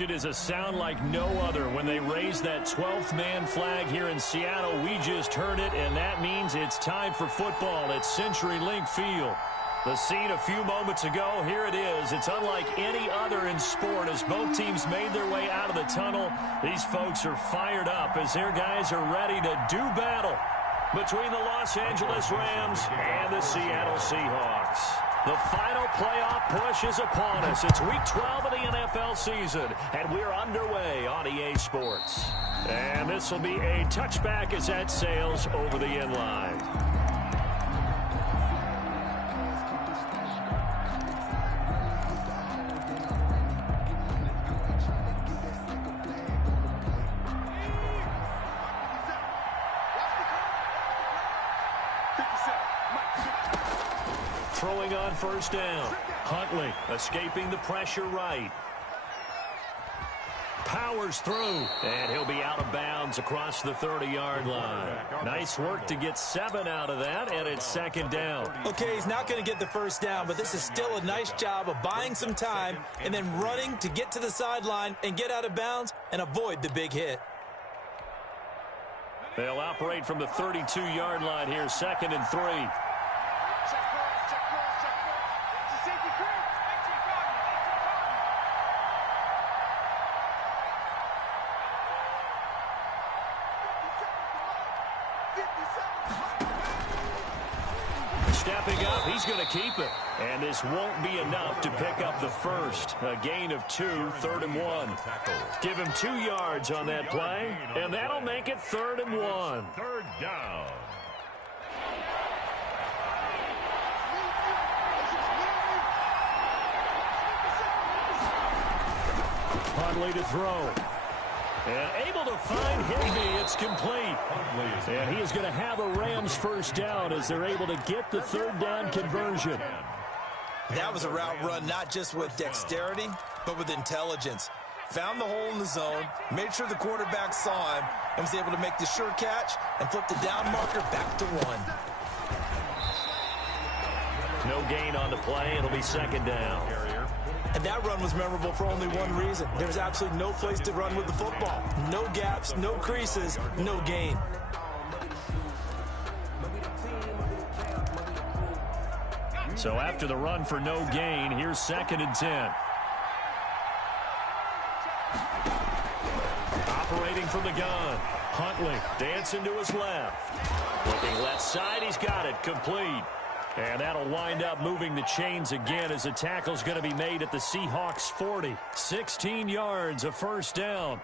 It is a sound like no other when they raise that 12th man flag here in Seattle. We just heard it, and that means it's time for football at CenturyLink Field. The scene a few moments ago, here it is. It's unlike any other in sport as both teams made their way out of the tunnel. These folks are fired up as their guys are ready to do battle between the Los Angeles Rams and the Seattle Seahawks. The final playoff push is upon us. It's Week 12 of the NFL season, and we're underway on EA Sports. And this will be a touchback as that sails over the end line. Throwing on first down. Huntley escaping the pressure right. Powers through, and he'll be out of bounds across the 30-yard line. Nice work to get 7 out of that, and it's second down. Okay, he's not going to get the first down, but this is still a nice job of buying some time and then running to get to the sideline and get out of bounds and avoid the big hit. They'll operate from the 32-yard line here, 2nd and 3. Stepping up, he's going to keep it. And this won't be enough to pick up the first. A gain of 2, 3rd and 1. Give him 2 yards on that play, and that'll make it 3rd and 1. 3rd down. Huntley to throw. And able to find Higbee. It's complete. And he is going to have a Rams first down as they're able to get the 3rd down conversion. That was a route run not just with dexterity, but with intelligence. Found the hole in the zone, made sure the quarterback saw him, and was able to make the sure catch and flip the down marker back to 1. No gain on the play. It'll be 2nd down. And that run was memorable for only one reason. There's absolutely no place to run with the football. No gaps, no creases, no gain. So after the run for no gain, here's 2nd and 10. Operating from the gun. Huntley dancing to his left. Looking left side, he's got it. Complete. And that'll wind up moving the chains again as the tackle's going to be made at the Seahawks 40. 16 yards, a first down.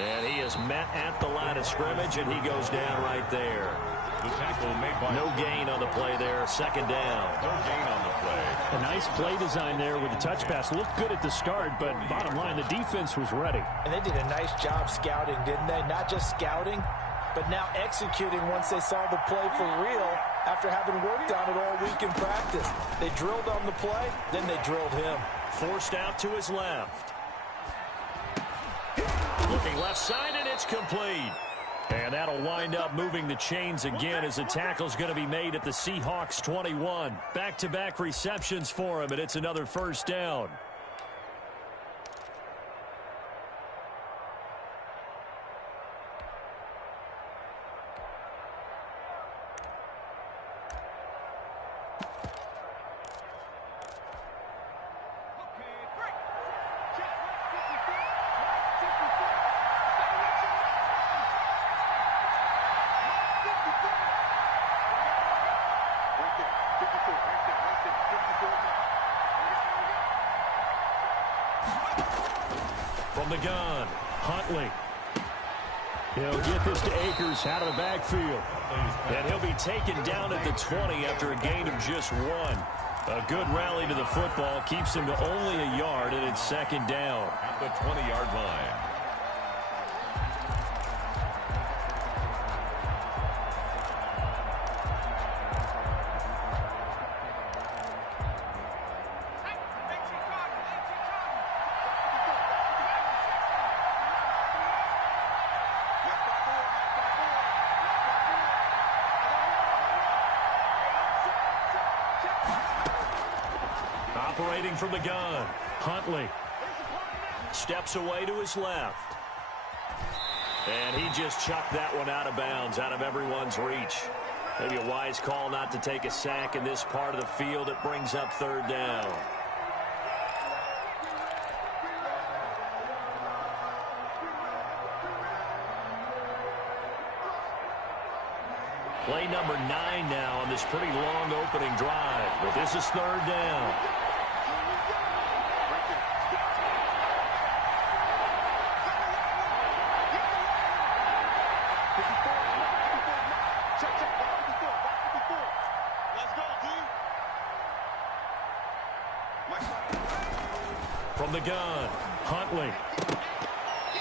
And he is met at the line of scrimmage, and he goes down right there. The tackle made by no gain on the play there. 2nd down. No gain on the play. A nice play design there with the touch pass. Looked good at the start, but bottom line, the defense was ready. And they did a nice job scouting, didn't they? Not just scouting, but now executing once they saw the play for real after having worked on it all week in practice. They drilled on the play, then they drilled him. Forced out to his left. Looking left side, and it's complete. And that'll wind up moving the chains again as the tackle's going to be made at the Seahawks 21. Back-to-back receptions for him, and it's another first down. From the gun, Huntley. He'll get this to Akers out of the backfield. And he'll be taken down at the 20 after a gain of just 1. A good rally to the football keeps him to only a yard, and it's 2nd down. At the 20-yard line. Operating from the gun, Huntley. Steps away to his left. And he just chucked that one out of bounds, out of everyone's reach. Maybe a wise call not to take a sack in this part of the field. It brings up third down. Play number 9 now on this pretty long opening drive. But this is third down. From the gun, Huntley.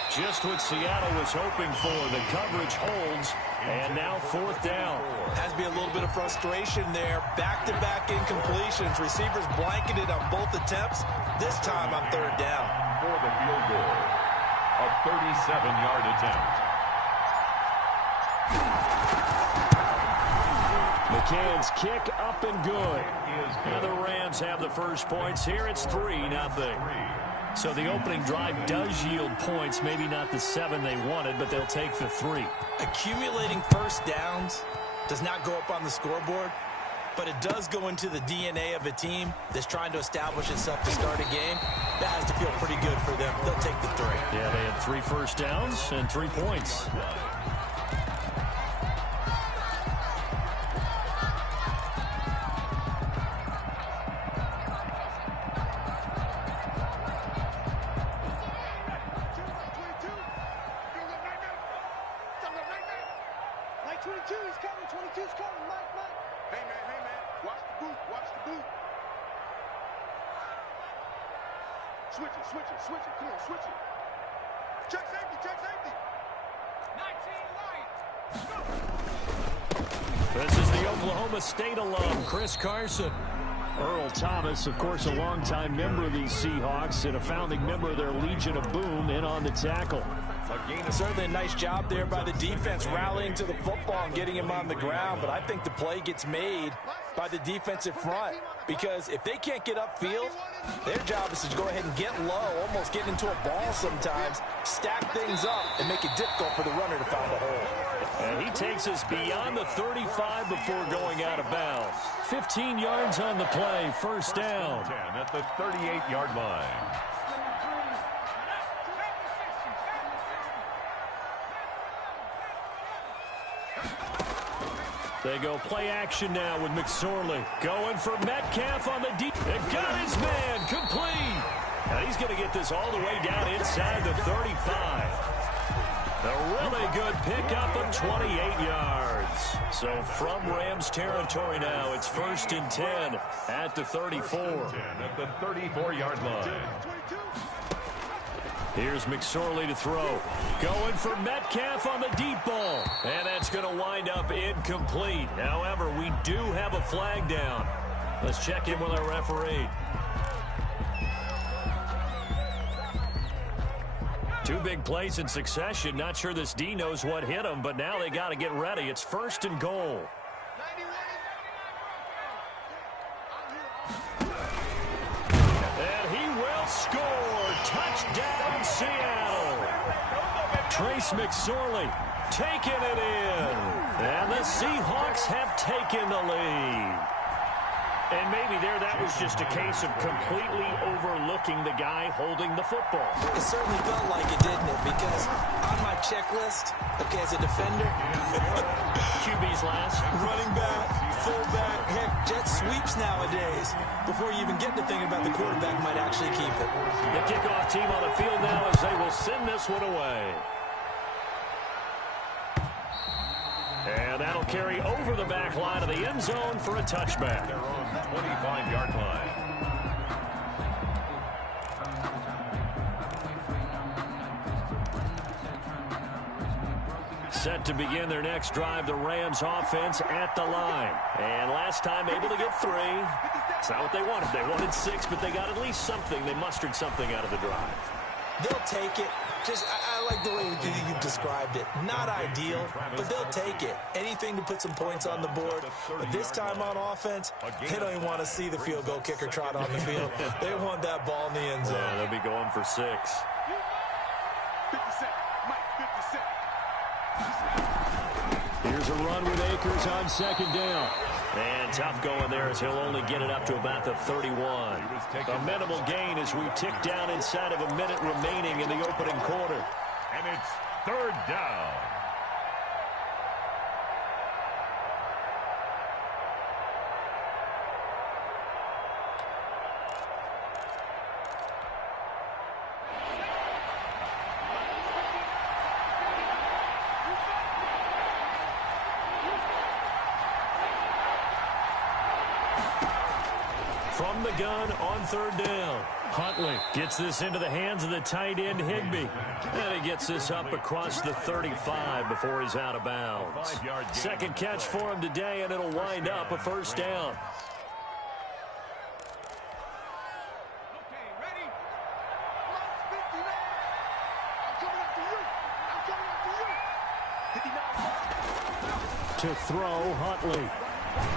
Just what Seattle was hoping for. The coverage holds, and now fourth down. Has to be a little bit of frustration there. Back-to-back incompletions. Receivers blanketed on both attempts. This time on third down. For the field goal, a 37-yard attempt. McCann's kick up and good. And the Rams have the first points here. It's 3-0. So the opening drive does yield points. Maybe not the 7 they wanted, but they'll take the 3. Accumulating first downs does not go up on the scoreboard, but it does go into the DNA of a team that's trying to establish itself to start a game. That has to feel pretty good for them. They'll take the 3. Yeah, they had 3 first downs and 3 points. Switch it, come on, switch it. Check safety. 19 right. This is the Oklahoma State alum, Chris Carson. Earl Thomas, of course, a longtime member of these Seahawks and a founding member of their Legion of Boom in on the tackle. Certainly a nice job there by the defense rallying to the football and getting him on the ground, but I think the play gets made by the defensive front because if they can't get upfield, their job is to go ahead and get low, almost get into a ball sometimes, stack things up, and make it difficult for the runner to find a hole. And he takes us beyond the 35 before going out of bounds. 15 yards on the play, first down. 10 at the 38-yard line. They go play action now with McSorley. Going for Metcalf on the deep. And got his man complete. And he's going to get this all the way down inside the 35. A really good pickup of 28 yards. So from Rams territory now, it's 1st and 10 at the 34. 10 at the 34-yard line. Here's McSorley to throw. Going for Metcalf on the deep ball. And that's going to wind up incomplete. However, we do have a flag down. Let's check in with our referee. 2 big plays in succession. Not sure this D knows what hit him, but now they got to get ready. It's 1st and goal. And he will score. Touchdown, Seattle. Trace McSorley taking it in. And the Seahawks have taken the lead. And maybe there that was just a case of completely overlooking the guy holding the football. It certainly felt like it, didn't it? Because on my checklist, okay, as a defender, QB's last. running back, fullback, heck, jet sweeps nowadays. Before you even get to thinking about the quarterback might actually keep it. The kickoff team on the field now as they will send this one away. And that'll carry over the back line of the end zone for a touchback. Their own 25-yard line. Set to begin their next drive, the Rams offense at the line. And last time able to get 3. It's not what they wanted. They wanted 6, but they got at least something. They mustered something out of the drive. They'll take it. Just, I like the way you've described it. Not ideal, but they'll take it. Anything to put some points on the board. But this time on offense, they don't even want to see the field goal kicker trot on the field. They want that ball in the end zone. Yeah, they'll be going for 6. 50 cents. Mike, 50 cents. Here's a run with Akers on second down. And tough going there as he'll only get it up to about the 31. A minimal gain as we tick down inside of a minute remaining in the opening quarter. And it's 3rd down. From the gun on 3rd down. Huntley gets this into the hands of the tight end Higbee. And he gets this up across the 35 before he's out of bounds. Second catch for him today, and it'll wind up a 1st down. Okay, ready? Plus 59. I'm coming after you. I'm coming after you. 59. To throw, Huntley.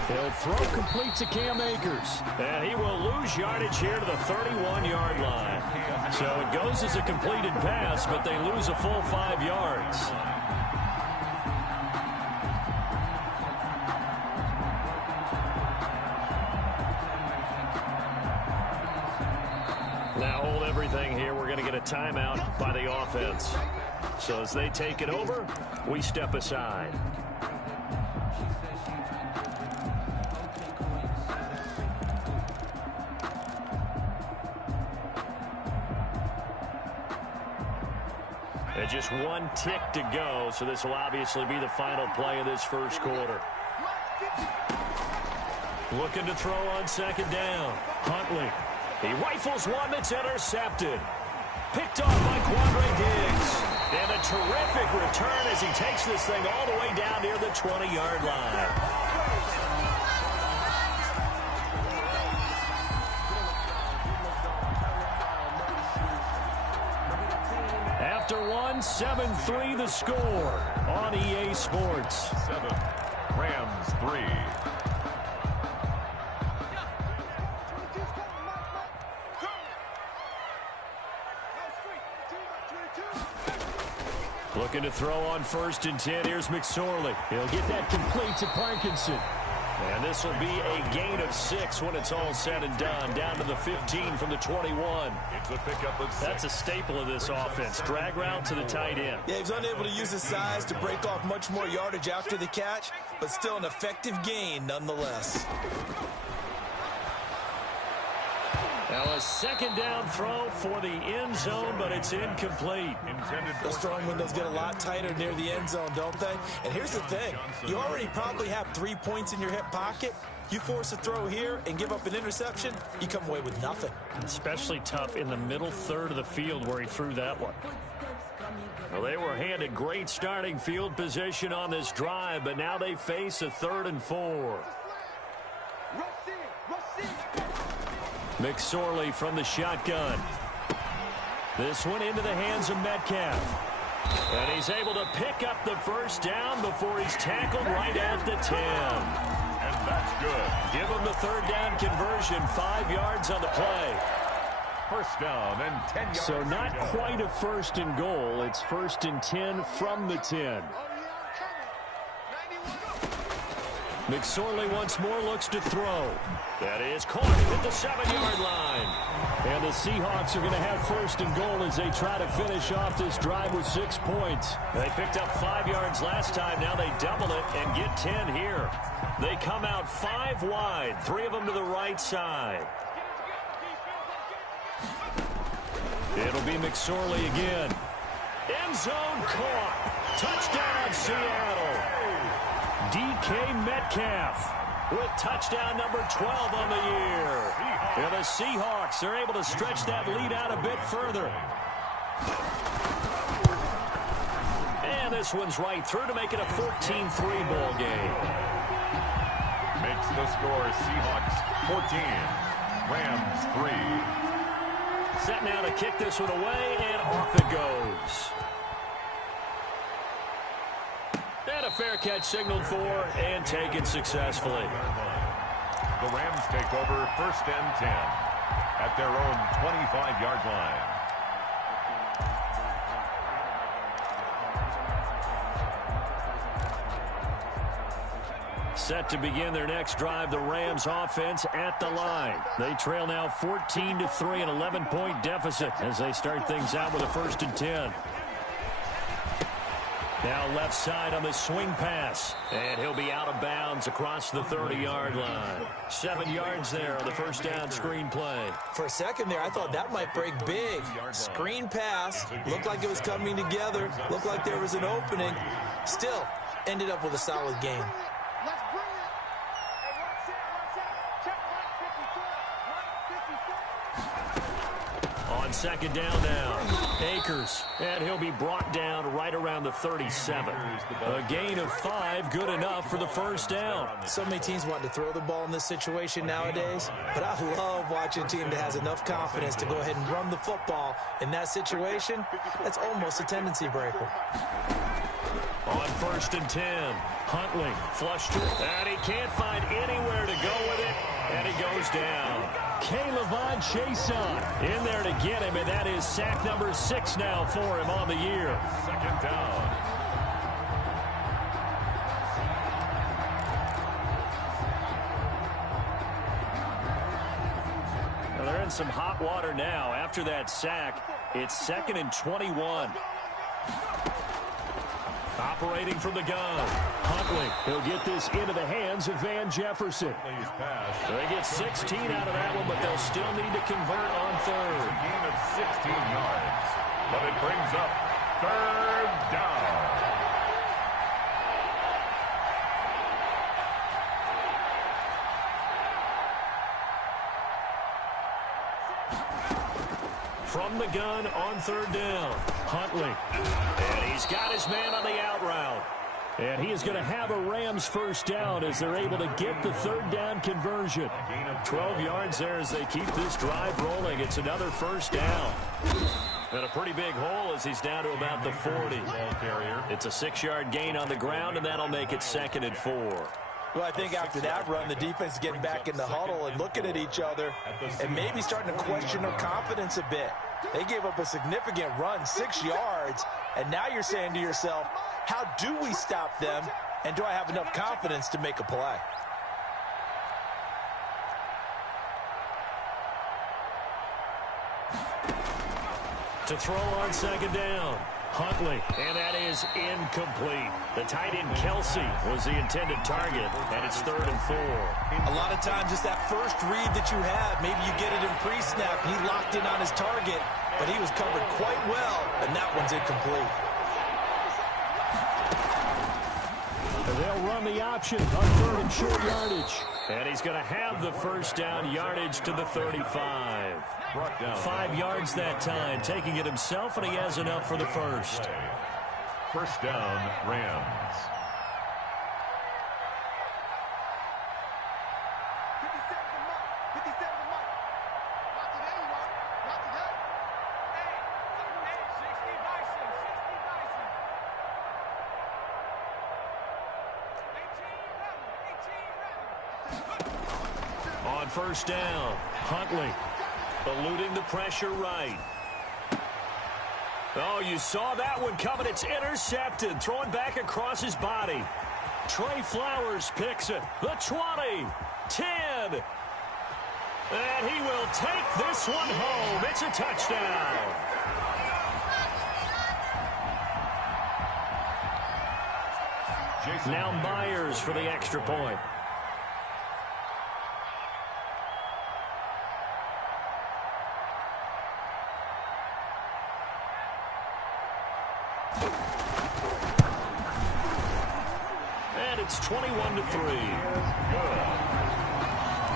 He'll throw complete to Cam Akers. And he will lose yardage here to the 31-yard line. So it goes as a completed pass, but they lose a full 5 yards. Now hold everything here. We're going to get a timeout by the offense. So as they take it over, we step aside. And just one tick to go, so this will obviously be the final play of this first quarter. Looking to throw on second down. Huntley. He rifles one that's intercepted. Picked off by Quandre Diggs. And a terrific return as he takes this thing all the way down near the 20-yard line. After 7-3 the score on EA Sports. 7, Rams 3. Looking to throw on 1st and 10. Here's McSorley. He'll get that complete to Parkinson. And this will be a gain of 6 when it's all said and done. Down to the 15 from the 21. It's a pickup of 6. That's a staple of this offense. Drag route to the tight end. Yeah, he was unable to use his size to break off much more yardage after the catch, but still an effective gain nonetheless. Now a second down throw for the end zone, but it's incomplete. Those throwing windows get a lot tighter near the end zone, don't they? And here's the thing. You already probably have 3 points in your hip pocket. You force a throw here and give up an interception, you come away with nothing. Especially tough in the middle third of the field where he threw that one. Well, they were handed great starting field position on this drive, but now they face a 3rd and 4. McSorley from the shotgun. This one into the hands of Metcalf. And he's able to pick up the first down before he's tackled right at the 10. And that's good. Give him the 3rd down conversion, 5 yards on the play. 1st down and 10 yards. So not quite a 1st and goal. It's 1st and 10 from the 10. McSorley once more looks to throw. That is caught at the 7-yard line. And the Seahawks are going to have 1st and goal as they try to finish off this drive with 6 points. They picked up 5 yards last time. Now they double it and get 10 here. They come out 5 wide, 3 of them to the right side. It'll be McSorley again. End zone caught. Touchdown, Seattle. DK Metcalf with touchdown number 12 on the year. And the Seahawks are able to stretch that lead out a bit further. And this one's right through to make it a 14-3 ball game. Makes the score Seahawks 14, Rams 3. Set now to kick this one away, and off it goes. And a fair catch signaled for and taken successfully. The Rams take over 1st and 10 at their own 25-yard line. Set to begin their next drive, the Rams offense at the line. They trail now 14-3, an 11-point deficit as they start things out with a 1st and 10. Now left side on the swing pass. And he'll be out of bounds across the 30-yard line. 7 yards there on the first down screen play. For a second there, I thought that might break big. Screen pass. Looked like it was coming together. Looked like there was an opening. Still, ended up with a solid game. Let's bring it. Hey, watch out. Check line 54. On second down now, Akers, and he'll be brought down right around the 37. A gain of 5, good enough for the first down. So many teams want to throw the ball in this situation nowadays, but I love watching a team that has enough confidence to go ahead and run the football. In that situation, that's almost a tendency breaker. On 1st and 10, Huntley flushed it, and he can't find anywhere to go with it, and he goes down. K'Lavon Chaisson in there to get him, and that is sack number 6 now for him on the year. 2nd down. Now they're in some hot water now. After that sack, it's 2nd and 21. Operating from the gun, Huntley. He'll get this into the hands of Van Jefferson. They get 16 out of that one, but they'll still need to convert on 3rd. A gain of 16 yards, but it brings up 3rd down. From the gun on 3rd down, Huntley. And he's got his man on the out route. And he is going to have a Rams first down as they're able to get the 3rd down conversion. 12 yards there as they keep this drive rolling. It's another first down. And a pretty big hole as he's down to about the 40. It's a 6-yard gain on the ground, and that'll make it 2nd and 4. Well, I think after that run, the defense is getting back in the huddle and looking at each other and maybe starting to question their confidence a bit. They gave up a significant run, 6 yards, and now you're saying to yourself, how do we stop them, and do I have enough confidence to make a play? To throw on 2nd down, Huntley, and that is incomplete. The tight end Kelsey was the intended target, and it's 3rd and 4. A lot of times it's that first read that you have. Maybe you get it in pre-snap, and he locked in on his target, but he was covered quite well, and that one's incomplete. And they'll run the option on 3rd and short yardage. And he's going to have the first down yardage to the 35. 5 yards that time, taking it himself, and he has enough for the first. First down, Rams. 57 to Mike. 57 to Mike. Not today, you are. Not today. Hey, 60 Bison. 60 Bison. 18 ready. On first down, Huntley eluding the pressure right. Oh, you saw that one coming. It's intercepted. Throwing back across his body. Trey Flowers picks it. The 20, 10. And he will take this one home. It's a touchdown. Now Myers for the extra point. And it's 21-3. Good.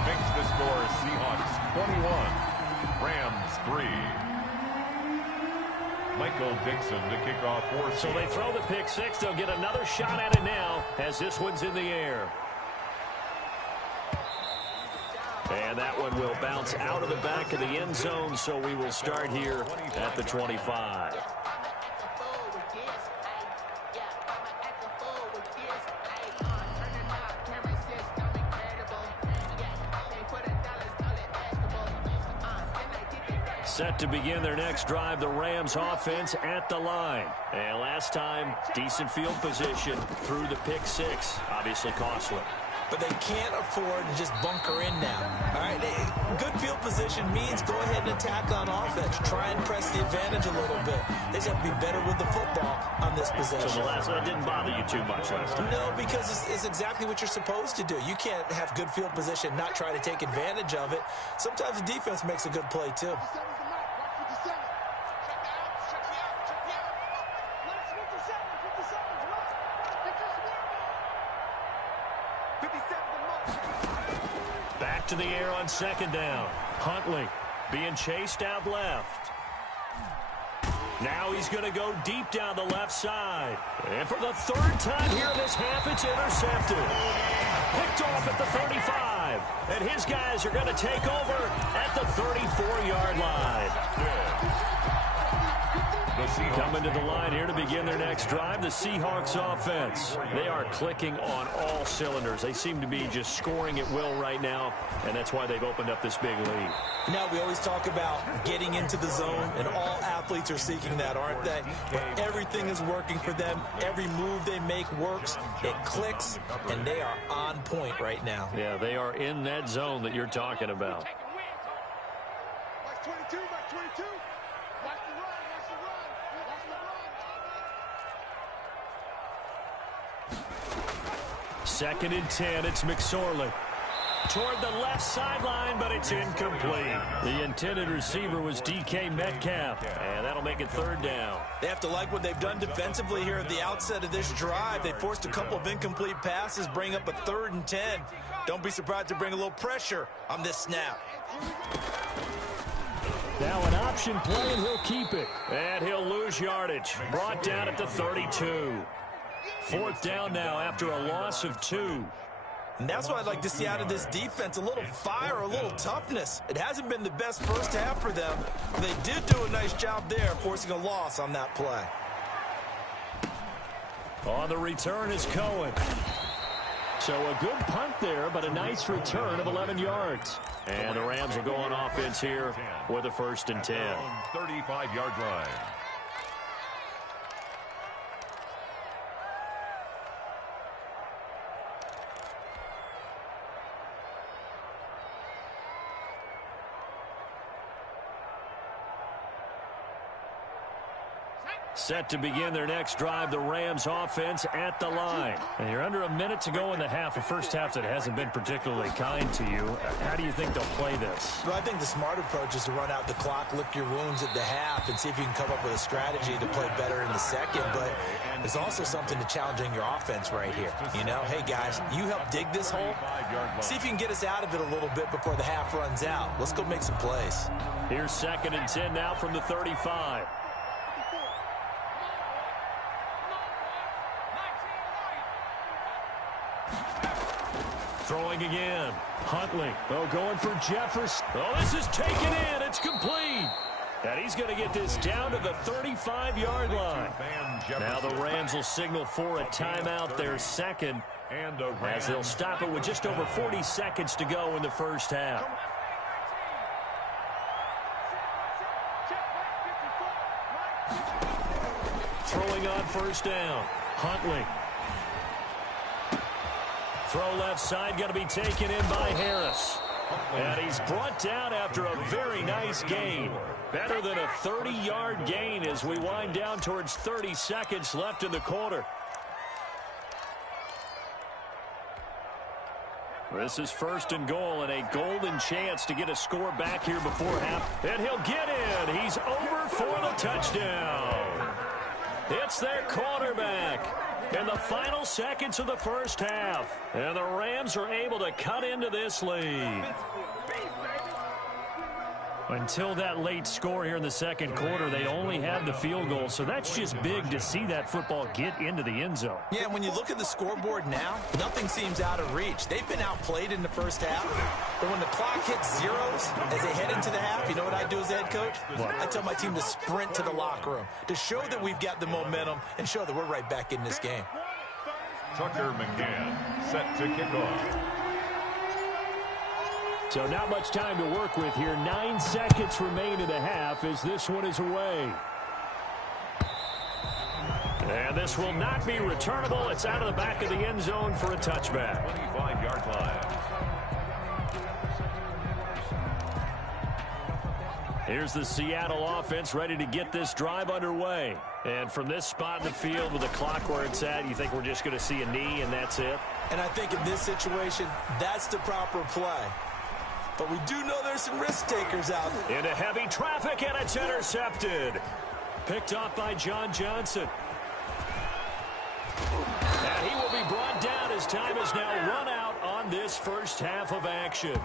Makes the score Seahawks 21, Rams 3. Michael Dixon to kick off for. So they throw the pick six. They'll get another shot at it now as this one's in the air. And that one will bounce out of the back of the end zone, so we will start here at the 25. Set to begin their next drive, the Rams offense at the line. And last time, decent field position through the pick six. Obviously costly. But they can't afford to just bunker in now. All right, good field position means go ahead and attack on offense. Try and press the advantage a little bit. They just have to be better with the football on this possession. So the last one didn't bother you too much last time? No, because it's exactly what you're supposed to do. You can't have good field position, not try to take advantage of it. Sometimes the defense makes a good play, too. Back to the air on second down. Huntley being chased out left. Now he's going to go deep down the left side. And for the third time here in this half, it's intercepted. Picked off at the 35. And his guys are going to take over at the 34-yard line. Coming to the line here to begin their next drive, the Seahawks offense. They are clicking on all cylinders. They seem to be just scoring at will right now, and that's why they've opened up this big lead. Now, we always talk about getting into the zone, and all athletes are seeking that, aren't they? But everything is working for them. Every move they make works. It clicks, and they are on point right now. Yeah, they are in that zone that you're talking about. Watch 22, watch 22. Watch the run, watch the run. Watch the run. Second and 10, it's McSorley. Toward the left sideline, but it's incomplete. The intended receiver was DK Metcalf, and that'll make it third down. They have to like what they've done defensively here at the outset of this drive. They forced a couple of incomplete passes, bring up a 3rd and 10. Don't be surprised to bring a little pressure on this snap. Now an option play, and he'll keep it. And he'll lose yardage. Brought down at the 32. Fourth down now after a loss of 2. And that's what I'd like to see out of this defense, a little fire, a little toughness. It hasn't been the best first half for them. They did do a nice job there, forcing a loss on that play. On the return is Cohen. So a good punt there, but a nice return of 11 yards. And the Rams will go on offense here with a 1st and 10. 35-yard line. Set to begin their next drive, the Rams offense at the line. And you're under a minute to go in the half, a first half that hasn't been particularly kind to you. How do you think they'll play this? Well, I think the smart approach is to run out the clock, lick your wounds at the half, and see if you can come up with a strategy to play better in the second. But there's also something to challenging your offense right here. You know, hey, guys, you help dig this hole. See if you can get us out of it a little bit before the half runs out. Let's go make some plays. Here's 2nd and 10 now from the 35. Throwing again. Huntley. Oh, going for Jefferson. Oh, this is taken in. It's complete. And he's going to get this down to the 35-yard line. Now the Rams will signal for a timeout, their second, as they'll stop it with just over 40 seconds to go in the first half. Throwing on first down. Huntley. Throw left side, going to be taken in by Harris. And he's brought down after a very nice gain. Better than a 30-yard gain as we wind down towards 30 seconds left in the quarter. This is 1st and goal and a golden chance to get a score back here before half. And he'll get in. He's over for the touchdown. It's their quarterback in the final seconds of the first half. And the Rams are able to cut into this lead. Until that late score here in the second quarter, they only had the field goal, so that's just big to see that football get into the end zone. Yeah, and when you look at the scoreboard now, nothing seems out of reach. They've been outplayed in the first half, but when the clock hits zeros as they head into the half, you know what I do as the head coach? What? I tell my team to sprint to the locker room to show that we've got the momentum and show that we're right back in this game. Tucker McCann set to kick off. So not much time to work with here. 9 seconds remain in the half as this one is away. And this will not be returnable. It's out of the back of the end zone for a touchback. 25-yard line. Here's the Seattle offense ready to get this drive underway. And from this spot in the field with the clock where it's at, you think we're just going to see a knee and that's it? And I think in this situation, that's the proper play. But we do know there's some risk takers out there. Into heavy traffic, and it's intercepted. Picked off by John Johnson. And he will be brought down as time is now run out on this first half of action.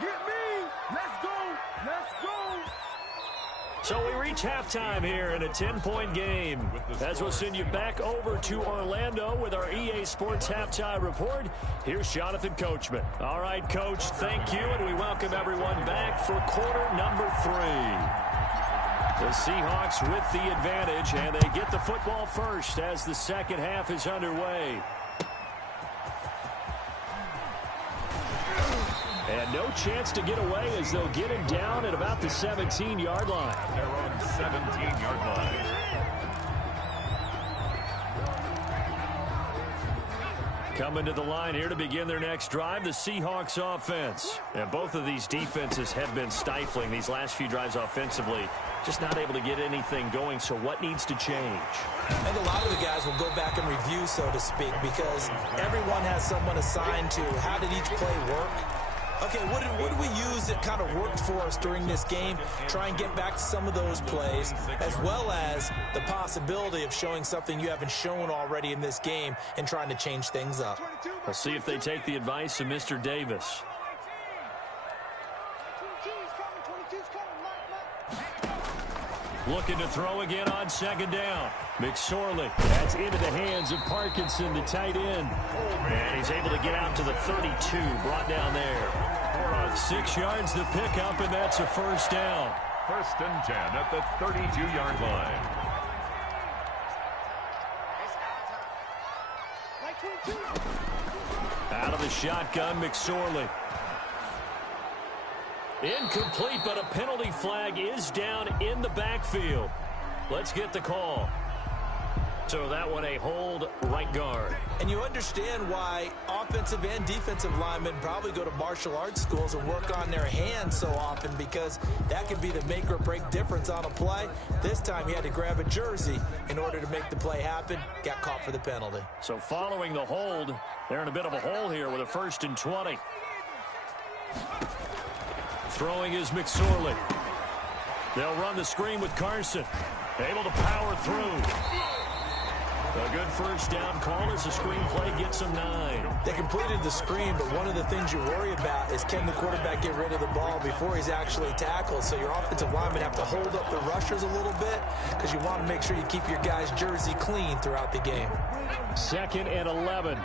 Get me! Let's go! Let's go! So we reach halftime here in a 10-point game. As we'll send you back over to Orlando with our EA Sports Halftime Report, here's Jonathan Coachman. All right, Coach, thank you, and we welcome everyone back for quarter number 3. The Seahawks with the advantage, and they get the football first as the second half is underway. And no chance to get away as they'll get him down at about the 17-yard line. They're on 17-yard line. Coming to the line here to begin their next drive, the Seahawks offense. And both of these defenses have been stifling these last few drives offensively. Just not able to get anything going, so what needs to change? I think a lot of the guys will go back and review, so to speak, because everyone has someone assigned to how did each play work. Okay, what did we use that kind of worked for us during this game? Try and get back to some of those plays, as well as the possibility of showing something you haven't shown already in this game and trying to change things up. We'll see if they take the advice of Mr. Davis. Looking to throw again on second down. McSorley, that's into the hands of Parkinson, the tight end. And he's able to get out to the 32, brought down there. 6 yards the pickup, and that's a first down. First and 10 at the 32-yard line. Out of the shotgun, McSorley. Incomplete, but a penalty flag is down in the backfield. Let's get the call. So that one a hold right guard. And you understand why offensive and defensive linemen probably go to martial arts schools and work on their hands so often, because that could be the make or break difference on a play. This time he had to grab a jersey in order to make the play happen. Got caught for the penalty. So following the hold, they're in a bit of a hole here with a 1st and 20. Throwing is McSorley. They'll run the screen with Carson. Able to power through. A good first down call as the screenplay gets them 9. They completed the screen, but one of the things you worry about is can the quarterback get rid of the ball before he's actually tackled. So your offensive linemen have to hold up the rushers a little bit because you want to make sure you keep your guy's jersey clean throughout the game. 2nd and 11.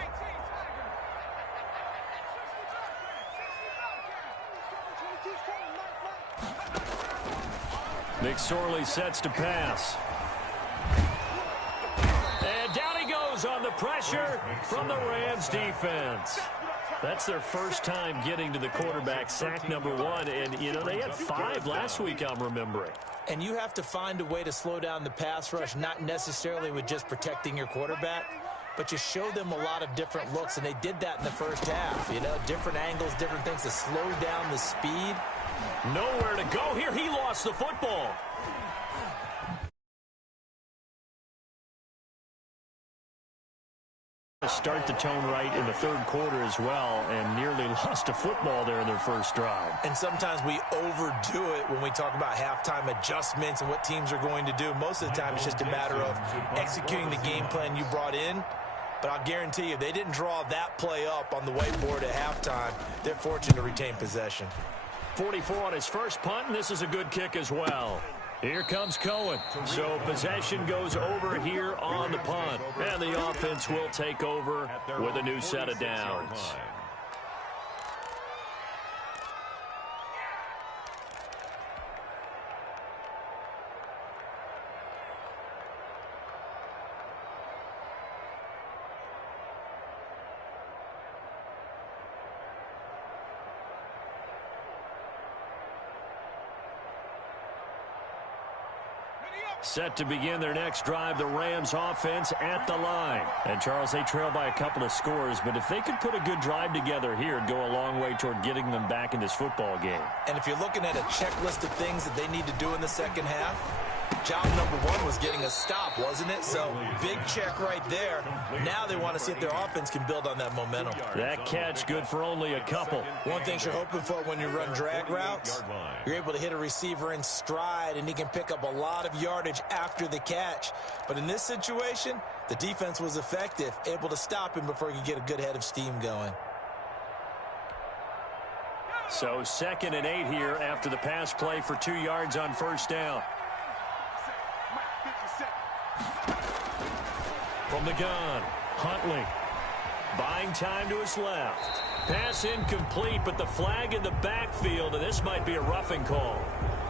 McSorley sets to pass. And down he goes on the pressure from the Rams defense. That's their first time getting to the quarterback, sack number 1. And, you know, they had 5 last week, I'm remembering. And you have to find a way to slow down the pass rush, not necessarily with just protecting your quarterback, but you show them a lot of different looks, and they did that in the first half. You know, different angles, different things to slow down the speed. Nowhere to go here. He lost the football. Start the tone right in the third quarter as well, and nearly lost a football there in their first drive. And sometimes we overdo it when we talk about halftime adjustments and what teams are going to do. Most of the time it's just a matter of executing the game plan you brought in. But I'll guarantee you, they didn't draw that play up on the whiteboard at halftime. They're fortunate to retain possession. 44 on his first punt, and this is a good kick as well. Here comes Cohen. So possession goes over here on the punt. And the offense will take over with a new set of downs. Set to begin their next drive, the Rams offense at the line. And, Charles, they trail by a couple of scores, but if they could put a good drive together here, it'd go a long way toward getting them back in this football game. And if you're looking at a checklist of things that they need to do in the second half, job number one was getting a stop, wasn't it? So, big check right there. Now they want to see if their offense can build on that momentum. That catch good for only a couple. One thing you're hoping for when you run drag routes, you're able to hit a receiver in stride, and he can pick up a lot of yardage after the catch. But in this situation, the defense was effective, able to stop him before he could get a good head of steam going. So 2nd and 8 here after the pass play for 2 yards on first down. From the gun, Huntley. Buying time to his left. Pass incomplete, but the flag in the backfield, and this might be a roughing call.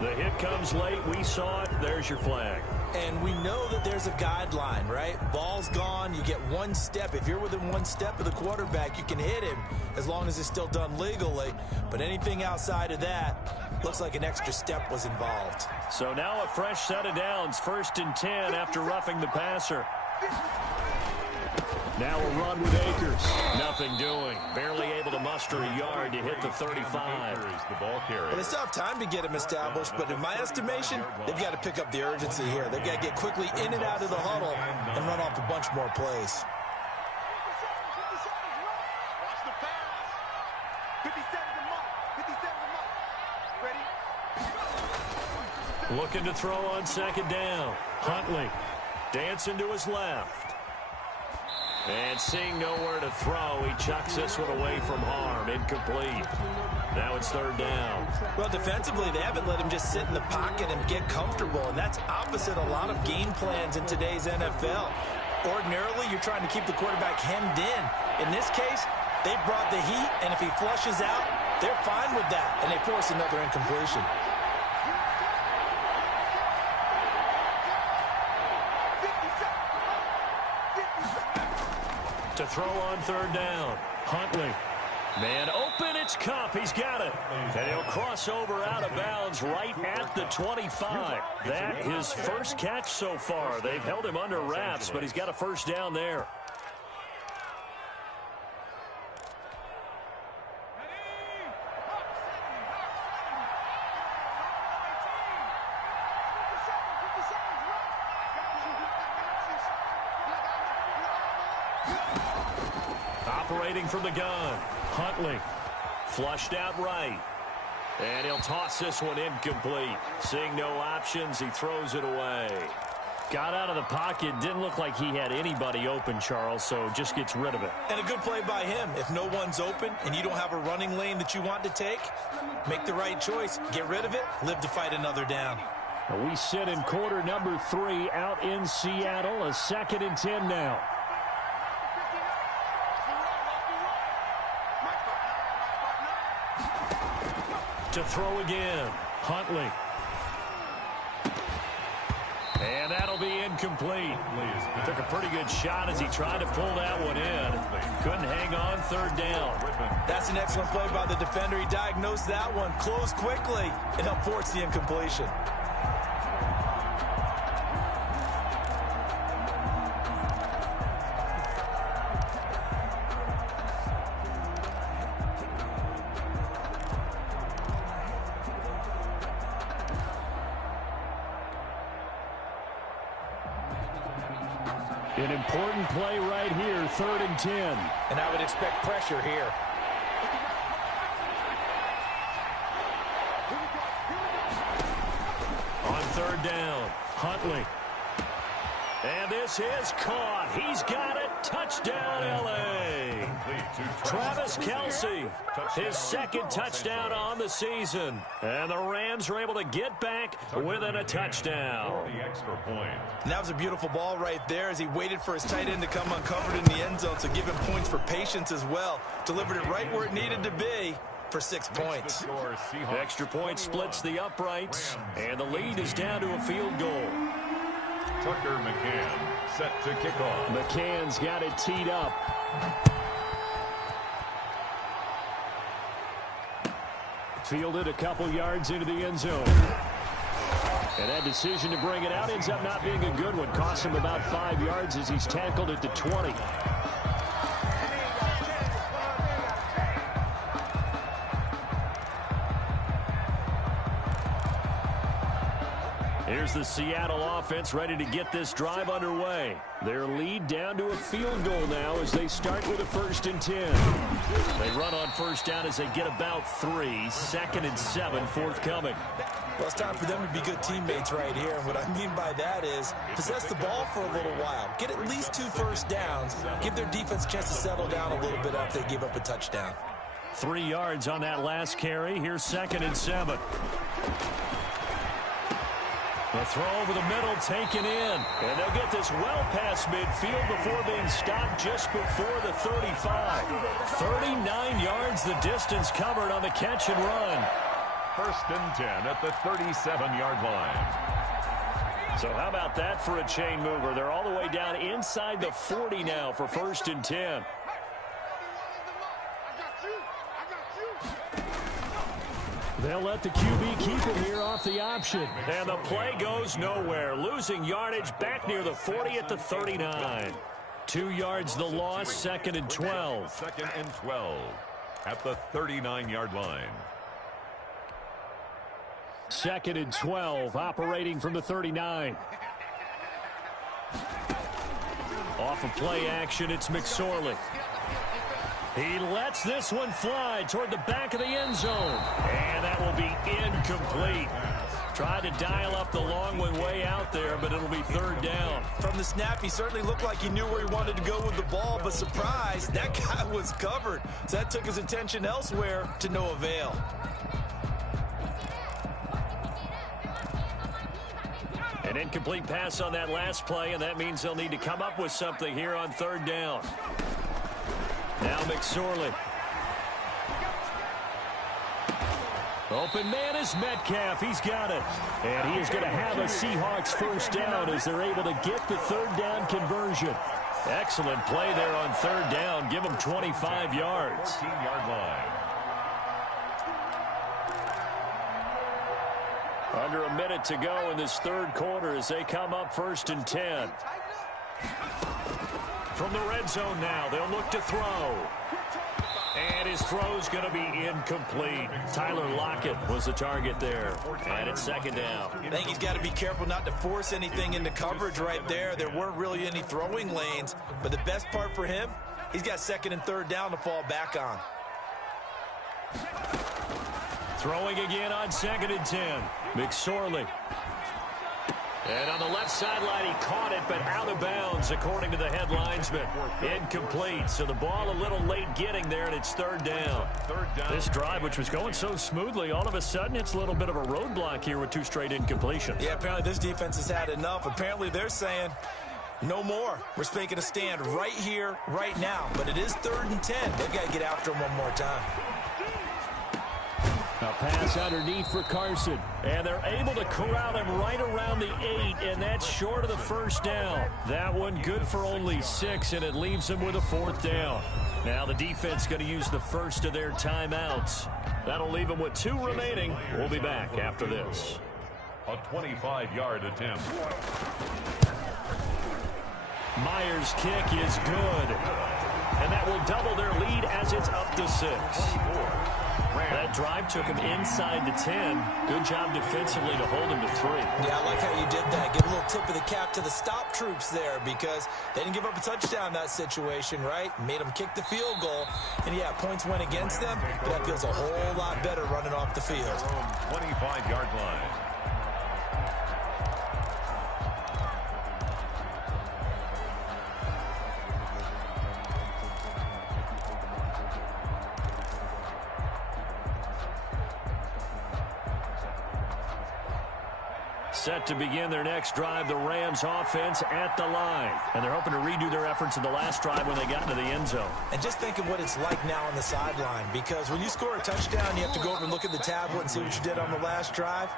The hit comes late. We saw it. There's your flag. And we know that there's a guideline, right? Ball's gone. You get one step. If you're within one step of the quarterback, you can hit him as long as it's still done legally. But anything outside of that, looks like an extra step was involved. So now a fresh set of downs. 1st and 10 after roughing the passer. Now a run with Akers. Nothing doing. Barely able to muster a yard to hit the 35. Well, they still have time to get him established, but in my estimation, they've got to pick up the urgency here. They've got to get quickly in and out of the huddle and run off a bunch more plays. Watch the pass. 57 to mark. 57 to mark. Ready? Looking to throw on 2nd down. Huntley dancing to his left. And seeing nowhere to throw, he chucks this one away from harm. Incomplete. Now it's 3rd down. Well, defensively, they haven't let him just sit in the pocket and get comfortable, and that's opposite a lot of game plans in today's NFL. Ordinarily, you're trying to keep the quarterback hemmed in. In this case, they brought the heat, and if he flushes out, they're fine with that, and they force another incompletion. To throw on 3rd down. Huntley. Man open, it's Cup. He's got it. And he'll cross over out of bounds right at the 25. That his first catch so far. They've held him under wraps, but he's got a first down there. Operating from the gun. Huntley. Flushed out right. And he'll toss this one incomplete. Seeing no options, he throws it away. Got out of the pocket. Didn't look like he had anybody open, Charles, so just gets rid of it. And a good play by him. If no one's open and you don't have a running lane that you want to take, make the right choice. Get rid of it. Live to fight another down. We sit in quarter number 3 out in Seattle. A 2nd and 10 now. To throw again. Huntley. And that'll be incomplete. Took a pretty good shot as he tried to pull that one in. Couldn't hang on. 3rd down. That's an excellent play by the defender. He diagnosed that one, closed quickly, and helped force the incompletion. An important play right here, 3rd and 10. And I would expect pressure here. On 3rd down, Huntley. And this is caught. He's got it. Touchdown, L.A. Travis Kelce, his second touchdown on the season. And the Rams are able to get back within a touchdown. The extra point. And that was a beautiful ball right there as he waited for his tight end to come uncovered in the end zone. So give him points for patience as well. Delivered it right where it needed to be for 6 points. The extra point splits the uprights, and the lead is down to a field goal. Tucker McCann set to kick off. McCann's got it teed up. Fielded a couple yards into the end zone. And that decision to bring it out ends up not being a good one. Cost him about 5 yards as he's tackled at the 20. Here's the Seattle offense ready to get this drive underway. Their lead down to a field goal now as they start with a 1st and 10. They run on first down as they get about 3. 2nd and 7 forthcoming. Well, it's time for them to be good teammates right here. And what I mean by that is possess the ball for a little while. Get at least 2 first downs. Give their defense a chance to settle down a little bit after they give up a touchdown. 3 yards on that last carry. Here's 2nd and 7. The throw over the middle taken in. And they'll get this well past midfield before being stopped just before the 35. 39 yards the distance covered on the catch and run. 1st and 10 at the 37-yard line. So how about that for a chain mover? They're all the way down inside the 40 now for 1st and 10. They'll let the QB keep it here off the option. And the play goes nowhere. Losing yardage back near the 40 at the 39. 2 yards the loss, 2nd and 12. 2nd and 12 at the 39-yard line. 2nd and 12, operating from the 39. Off of play action, it's McSorley. He lets this one fly toward the back of the end zone. And that will be incomplete. Tried to dial up the long one way out there, but it'll be 3rd down. From the snap, he certainly looked like he knew where he wanted to go with the ball, but surprise, that guy was covered. So that took his attention elsewhere to no avail. An incomplete pass on that last play, and that means they'll need to come up with something here on 3rd down. Now McSorley. Open man is Metcalf. He's got it. And he is going to have a Seahawks 1st down as they're able to get the 3rd down conversion. Excellent play there on 3rd down. Give them 25 yards. 14-yard line. Under a minute to go in this 3rd quarter as they come up 1st and 10. From the red zone now, they'll look to throw. And his throw's going to be incomplete. Tyler Lockett was the target there. And it's 2nd down. I think he's got to be careful not to force anything into coverage right there. There weren't really any throwing lanes. But the best part for him, he's got 2nd and 3rd down to fall back on. Throwing again on 2nd and 10. McSorley. And on the left sideline, he caught it, but out of bounds, according to the head linesman. Incomplete, so the ball a little late getting there, and it's 3rd down. This drive, which was going so smoothly, all of a sudden, it's a little bit of a roadblock here with 2 straight incompletions. Yeah, apparently this defense has had enough. Apparently they're saying, no more. We're making a stand right here, right now. But it is 3rd and 10. They've got to get after him one more time. A pass underneath for Carson. And they're able to corral him right around the 8, and that's short of the 1st down. That one good for only 6, and it leaves them with a 4th down. Now the defense going to use the first of their timeouts. That'll leave them with 2 remaining. We'll be back after this. A 25-yard attempt. Myers' kick is good. And that will double their lead as it's up to 6. That drive took him inside the 10. Good job defensively to hold him to 3. Yeah, I like how you did that. Give a little tip of the cap to the stop troops there because they didn't give up a touchdown in that situation, right? Made them kick the field goal. And, yeah, points went against them, but that feels a whole lot better running off the field. 25-yard line. Set to begin their next drive, the Rams offense at the line. And they're hoping to redo their efforts in the last drive when they got into the end zone. And just think of what it's like now on the sideline, because when you score a touchdown, you have to go over and look at the tablet and see what you did on the last drive.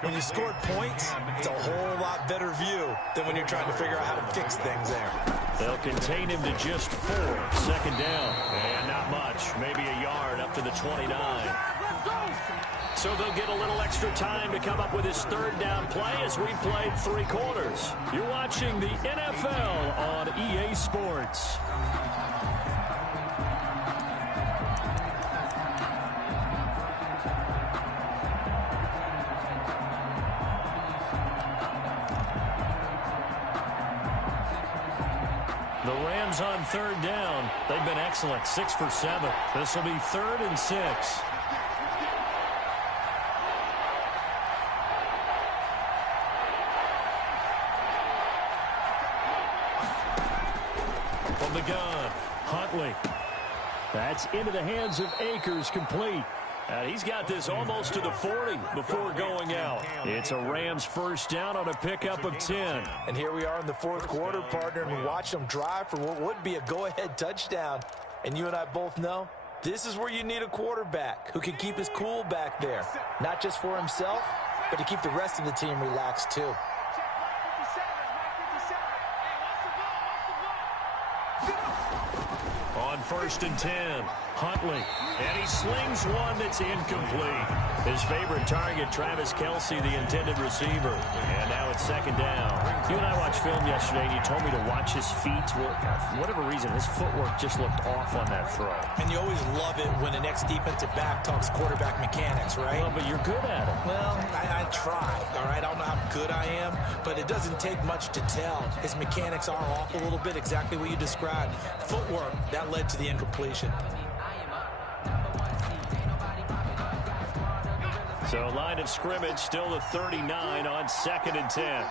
When you scored points, it's a whole lot better view than when you're trying to figure out how to fix things there. They'll contain him to just 4. Second down. And not much. Maybe a yard up to the 29. So they'll get a little extra time to come up with his third down play as we played 3 quarters. You're watching the NFL on EA Sports. The Rams on third down. They've been excellent. 6 for 7. This will be 3rd and 6. From the gun, Huntley. That's into the hands of Akers, complete. And he's got this almost to the 40 before going out. It's a Rams first down on a pickup of 10. And here we are in the 4th quarter, partner, and we watch them drive for what would be a go-ahead touchdown. And you and I both know this is where you need a quarterback who can keep his cool back there. Not just for himself, but to keep the rest of the team relaxed too. On 1st and 10, Huntley. And he slings one that's incomplete. His favorite target, Travis Kelce, the intended receiver. And now it's 2nd down. You and I watched film yesterday, and you told me to watch his feet. Well, for whatever reason, his footwork just looked off on that throw. And you always love it when the next defensive back talks quarterback mechanics, right? Well, but you're good at it. Well, I try, all right? I don't know how good I am, but it doesn't take much to tell. His mechanics are off a little bit, exactly what you described. Footwork, that led to the incompletion. So line of scrimmage still the 39 on 2nd and 10.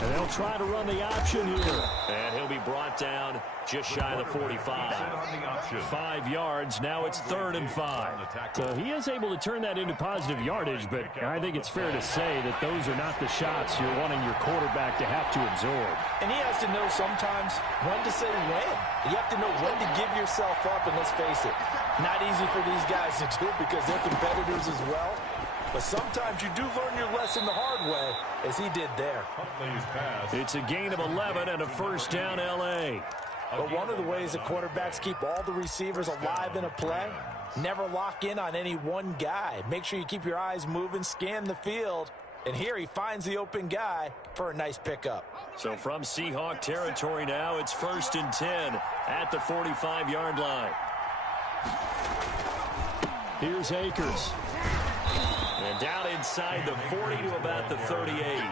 And they'll try to run the option here. And he'll be brought down just shy of the 45. 5 yards. Now it's 3rd and 5. So he is able to turn that into positive yardage, but I think it's fair to say that those are not the shots you're wanting your quarterback to have to absorb. And he has to know sometimes when to say when. You have to know when to give yourself up, and let's face it, not easy for these guys to do because they're competitors as well. But sometimes you do learn your lesson the hard way, as he did there. It's a gain of 11 and a first down L.A. But one of the ways the quarterbacks keep all the receivers alive in a play, never lock in on any one guy. Make sure you keep your eyes moving, scan the field. And here he finds the open guy for a nice pickup. So from Seahawk territory now, it's 1st and 10 at the 45-yard line. Here's Akers. And down inside the 40 to about the 38.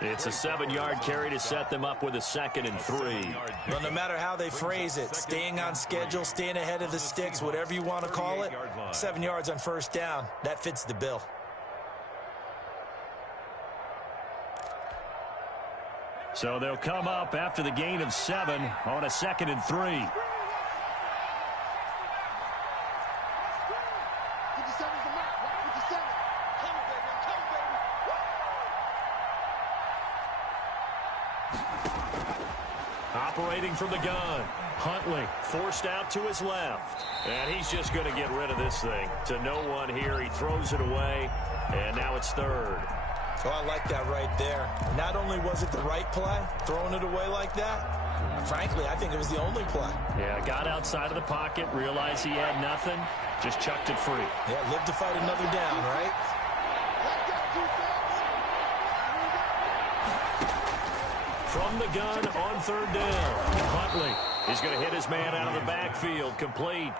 It's a 7-yard carry to set them up with a 2nd and 3. Well, no matter how they phrase it, staying on schedule, staying ahead of the sticks, whatever you want to call it, 7 yards on first down, that fits the bill. So they'll come up after the gain of 7 on a 2nd and 3. Operating from the gun, Huntley forced out to his left. And he's just going to get rid of this thing. To no one here, he throws it away, and now it's 3rd. So I like that right there. Not only was it the right play, throwing it away like that, frankly, I think it was the only play. Yeah, got outside of the pocket, realized he had nothing, just chucked it free. Yeah, live to fight another down, right? From the gun on 3rd down, Huntley is going to hit his man out of the backfield. Complete.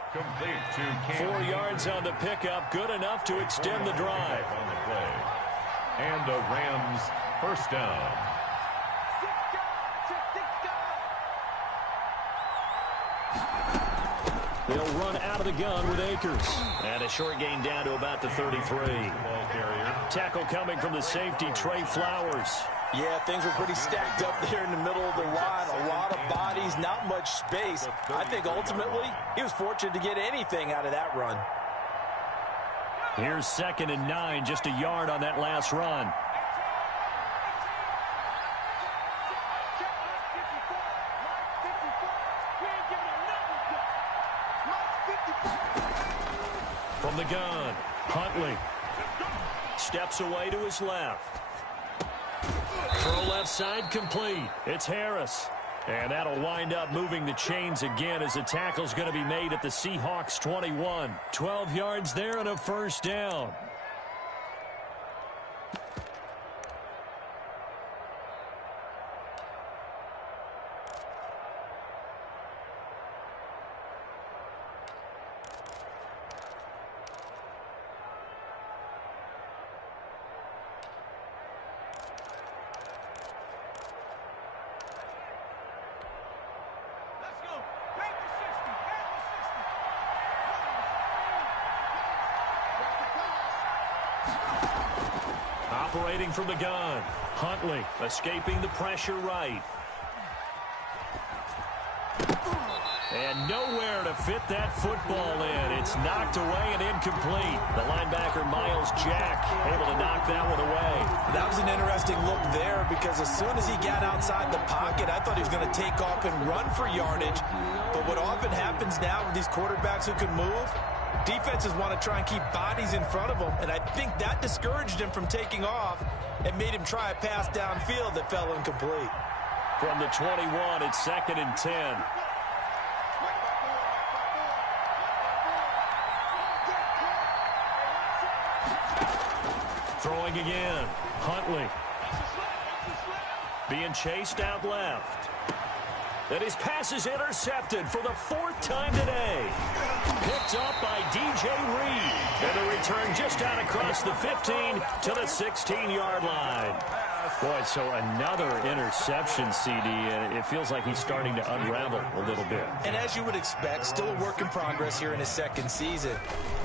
4 yards on the pickup, good enough to extend the drive. On the play. And a Rams first down. They'll run out of the gun with Akers. And a short gain down to about the 33. Tackle coming from the safety, Trey Flowers. Yeah, things were pretty stacked up there in the middle of the line. A lot of bodies, not much space. I think ultimately he was fortunate to get anything out of that run. Here's 2nd and 9, just a yard on that last run. From the gun, Huntley steps away to his left. Throw left side complete. It's Harris. And that'll wind up moving the chains again as the tackle's going to be made at the Seahawks 21. 12 yards there and a first down. Operating from the gun, Huntley escaping the pressure right. And nowhere to fit that football in. It's knocked away and incomplete. The linebacker, Miles Jack, able to knock that one away. That was an interesting look there because as soon as he got outside the pocket, I thought he was going to take off and run for yardage. But what often happens now with these quarterbacks who can move, defenses want to try and keep bodies in front of them, and I think that discouraged him from taking off and made him try a pass downfield that fell incomplete. From the 21, it's 2nd and 10. Throwing again, Huntley. Being chased out left. And his pass is intercepted for the 4th time today. Picked up by DJ Reed. And the return just out across the 15 to the 16-yard line. Boy, so another interception, CD, and it feels like he's starting to unravel a little bit. And as you would expect, still a work in progress here in his 2nd season.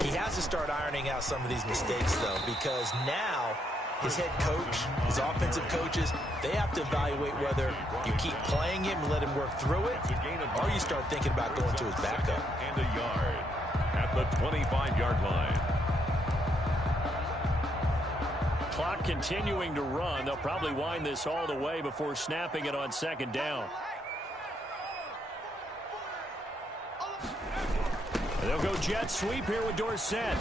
He has to start ironing out some of these mistakes, though, because now his head coach, his offensive coaches, they have to evaluate whether you keep playing him and let him work through it, or you start thinking about going to his backup. And a yard at the 25-yard line. Clock continuing to run. They'll probably wind this all the way before snapping it on 2nd down. They'll go jet sweep here with Dorsett.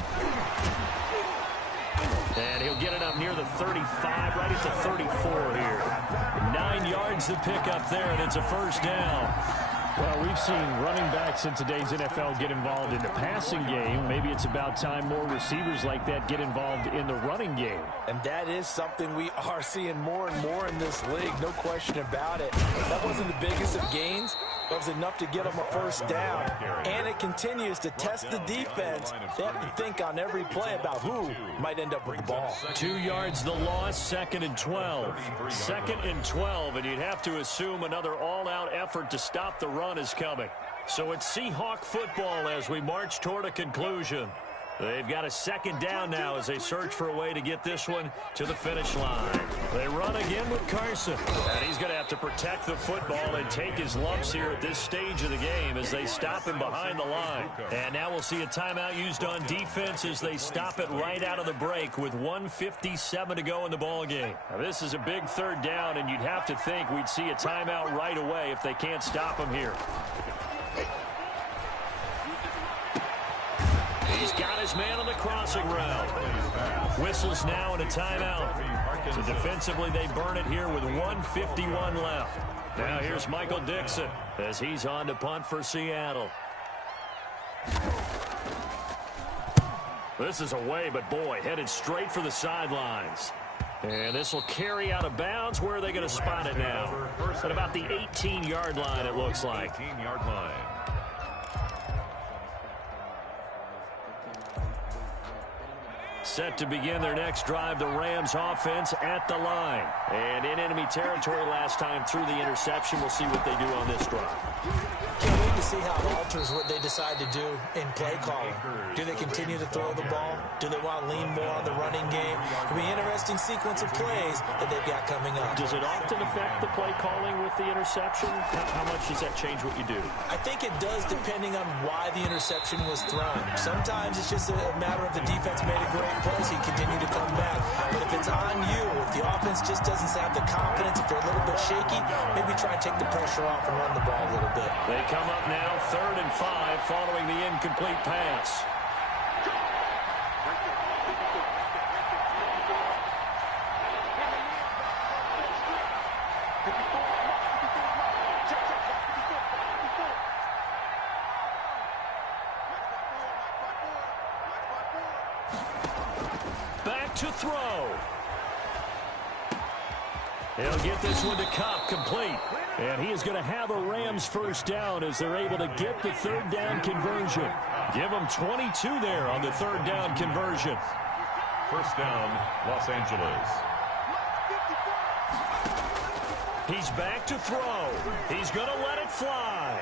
And he'll get it up near the 35, right at the 34 here. 9 yards to pick up there, and it's a first down. Well, we've seen running backs in today's NFL get involved in the passing game. Maybe it's about time more receivers like that get involved in the running game. And that is something we are seeing more and more in this league, no question about it. That wasn't the biggest of gains, but it was enough to get them a first down. And it continues to test the defense. They have to think on every play about who might end up with the ball. 2 yards the loss, 2nd and 12. 2nd and 12, and you'd have to assume another all-out effort to stop the run is coming. So it's Seahawk football as we march toward a conclusion. They've got a 2nd down now as they search for a way to get this one to the finish line. They run again with Carson. And he's going to have to protect the football and take his lumps here at this stage of the game as they stop him behind the line. And now we'll see a timeout used on defense as they stop it right out of the break with 1:57 to go in the ballgame. Now this is a big 3rd down, and you'd have to think we'd see a timeout right away if they can't stop him here. He's got his man on the crossing route. Whistles now and a timeout. So defensively, they burn it here with 1:51 left. Now here's Michael Dixon as he's on to punt for Seattle. This is away, but boy, headed straight for the sidelines. And this will carry out of bounds. Where are they going to spot it now? At about the 18-yard line, it looks like. 18-yard line. Set to begin their next drive, the Rams offense at the line. And in enemy territory last time through the interception. We'll see what they do on this drive. Can't wait to see how it alters what they decide to do in play calling. Do they continue to throw the ball? Do they want to lean more on the running game? It'll be an interesting sequence of plays that they've got coming up. Does it often affect the play calling with the interception? How much does that change what you do? I think it does depending on why the interception was thrown. Sometimes it's just a matter of the defense made a great play, so you continue to come back. But if it's on you, if the offense just doesn't have the confidence, if they're a little bit shaky, maybe try and take the pressure off and run the ball a little bit. They come up now 3rd and 5 following the incomplete pass. Back to throw. He'll get this one to Cobb, complete. And he is going to have a Rams first down as they're able to get the 3rd down conversion. Give them 22 there on the 3rd down conversion. First down, Los Angeles. He's back to throw. He's going to let it fly.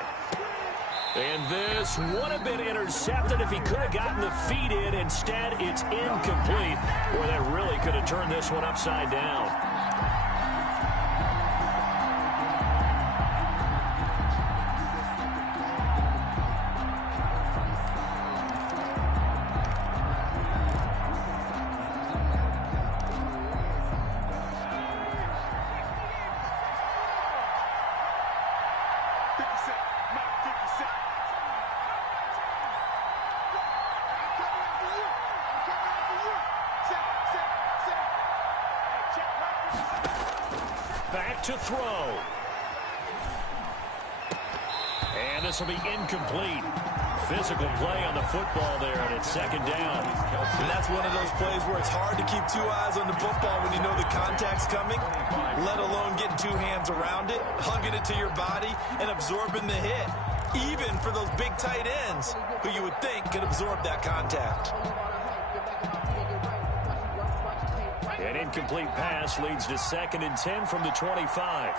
And this would have been intercepted if he could have gotten the feet in. Instead, it's incomplete. Boy, that really could have turned this one upside down. Back to throw. And this will be incomplete. Physical play on the football there, and it's 2nd down. And that's one of those plays where it's hard to keep 2 eyes on the football when you know the contact's coming, let alone getting 2 hands around it, hugging it to your body, and absorbing the hit, even for those big tight ends who you would think could absorb that contact. An incomplete pass leads to 2nd and 10 from the 25.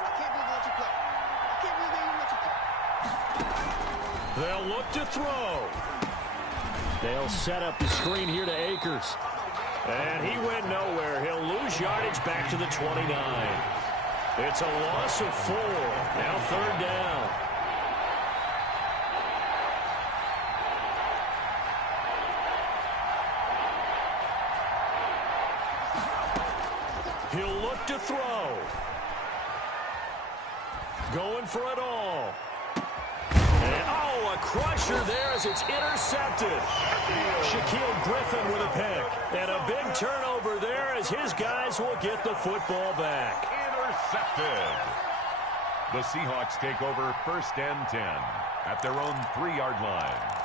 They'll look to throw. They'll set up the screen here to Akers. And he went nowhere. He'll lose yardage back to the 29. It's a loss of 4. Now 3rd down. He'll look to throw. Going for it all. And, a crusher there as it's intercepted. Shaquille Griffin with a pick. And a big turnover there as his guys will get the football back. Intercepted. The Seahawks take over 1st and 10 at their own 3-yard line.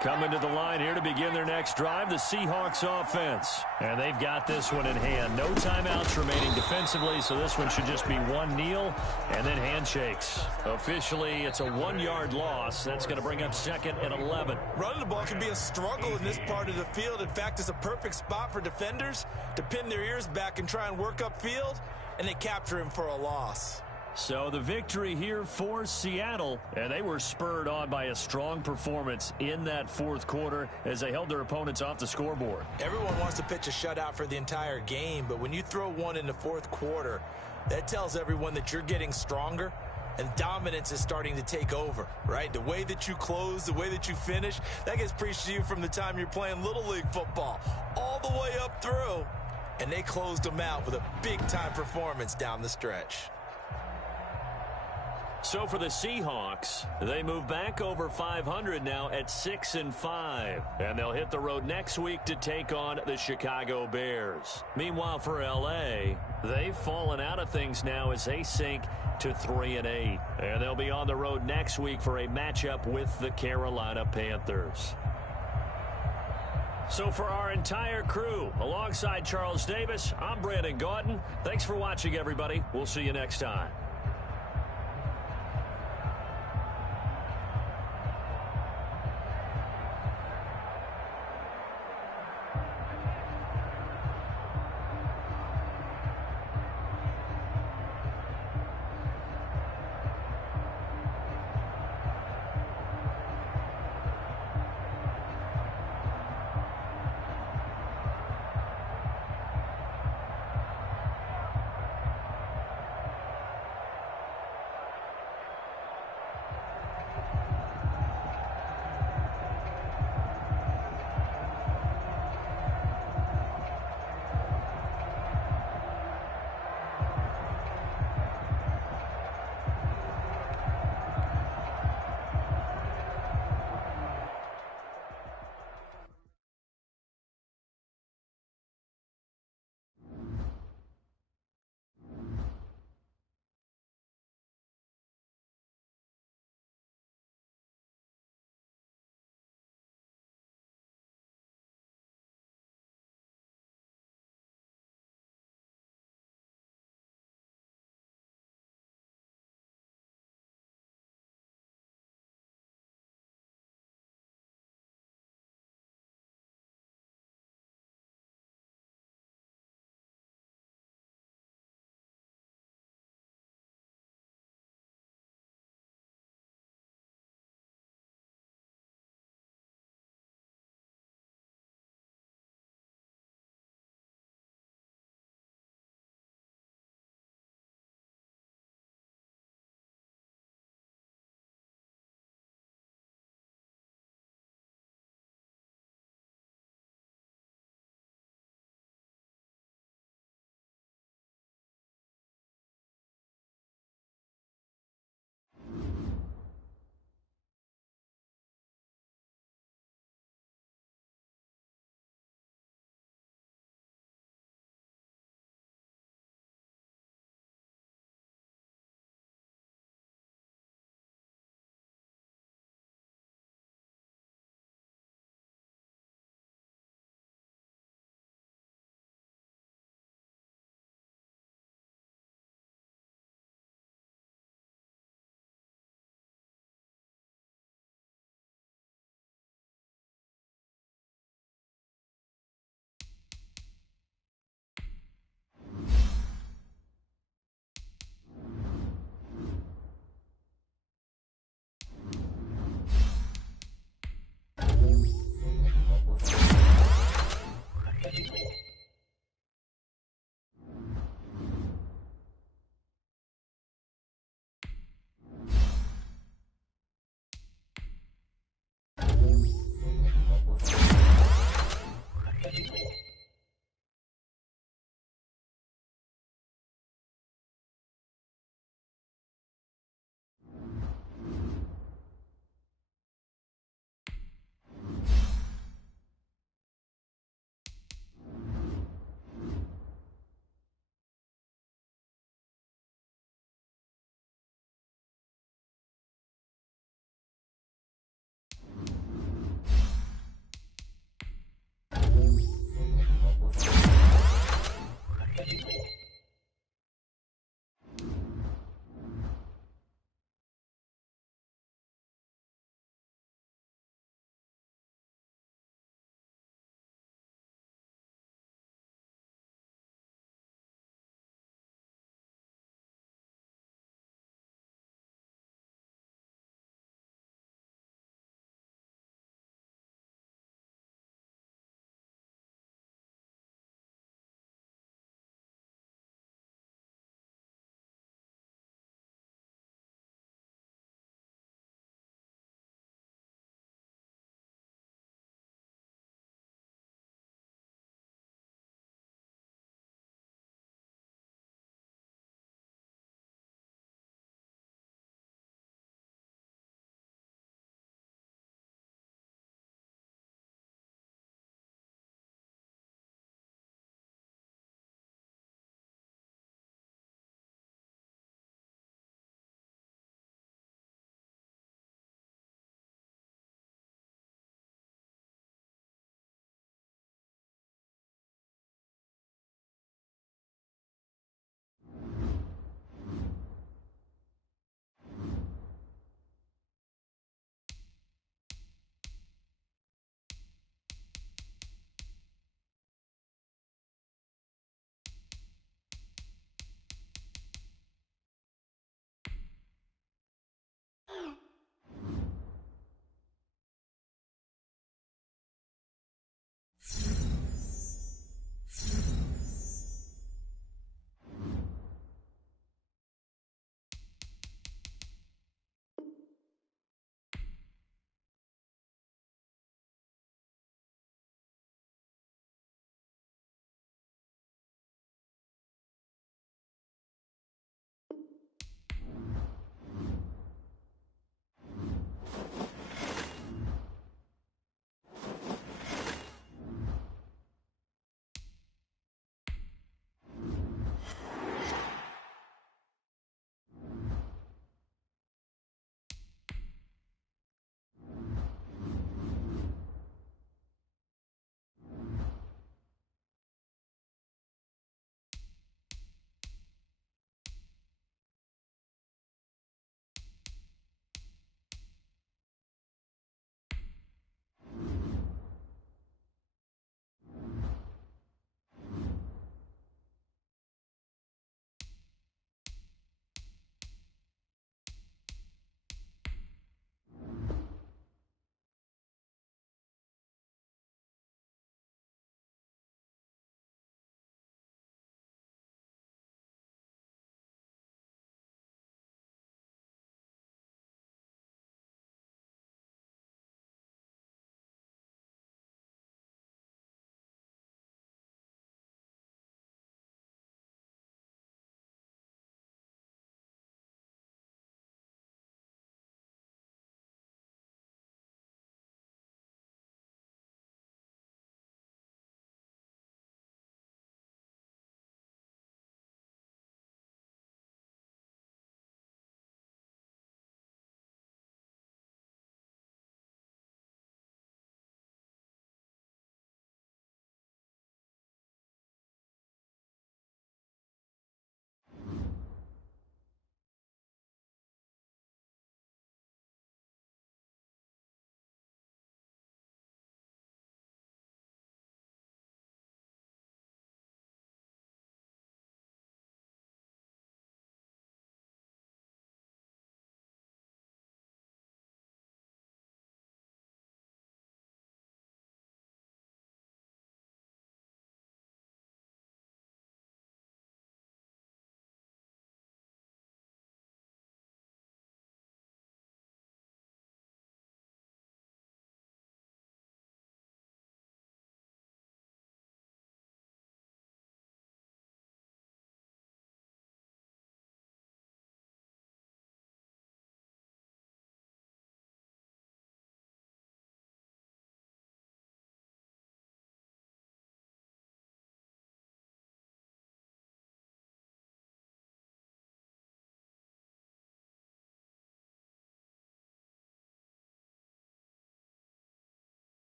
Coming to the line here to begin their next drive, the Seahawks offense. And they've got this one in hand. No timeouts remaining defensively, so this one should just be one kneel and then handshakes. Officially, it's a 1-yard loss. That's going to bring up 2nd and 11. Running the ball can be a struggle in this part of the field. In fact, it's a perfect spot for defenders to pin their ears back and try and work upfield, and they capture him for a loss. So the victory here for Seattle, and they were spurred on by a strong performance in that 4th quarter as they held their opponents off the scoreboard. Everyone wants to pitch a shutout for the entire game, but when you throw one in the 4th quarter, that tells everyone that you're getting stronger and dominance is starting to take over, right? The way that you close, the way that you finish, that gets preached to you from the time you're playing Little League football all the way up through, and they closed them out with a big-time performance down the stretch. So for the Seahawks, they move back over 500 now at 6-5. And they'll hit the road next week to take on the Chicago Bears. Meanwhile, for L.A., they've fallen out of things now as they sink to 3-8. And they'll be on the road next week for a matchup with the Carolina Panthers. So for our entire crew, alongside Charles Davis, I'm Brandon Gaudin. Thanks for watching, everybody. We'll see you next time.